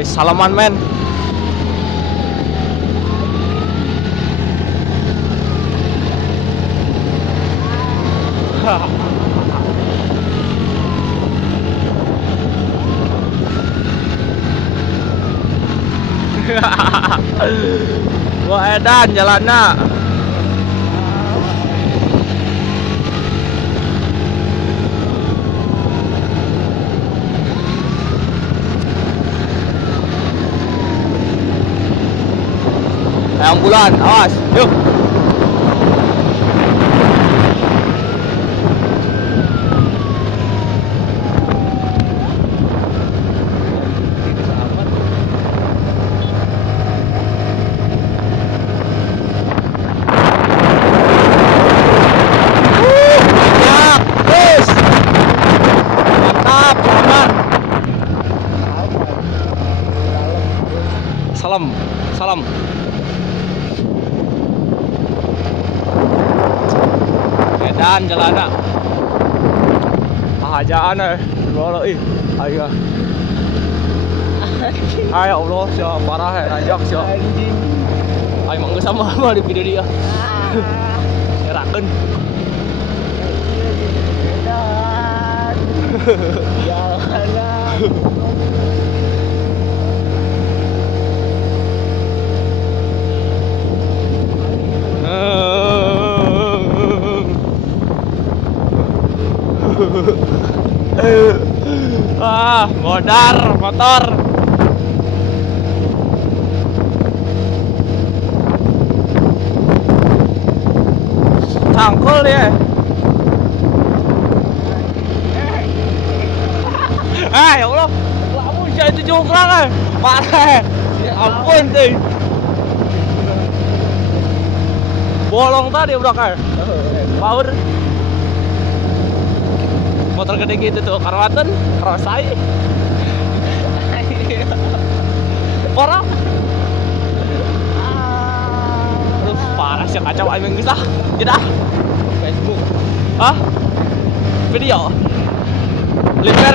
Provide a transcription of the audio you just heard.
Woi, salaman men. Wah edan jalannya. Ambulan, awas, yuk. Salam, salam. Edan jalannya. Ajaan lo ih. Ayo. Ayo Allah, siapa parah ya najak siapa. Ayo mangga sama di video dia. Serakeun. Modar motor. Cangkul dia. Ya Allah, kamu jadi itu jongkrak parah. Ya ampun tuh. Bolong tadi belakang. Power. Motor gede gitu tuh, karawatan, karosai. Parah. Aduh, parah sih kacau aing geus ah. Tidak. Facebook. Hah? Video. Liver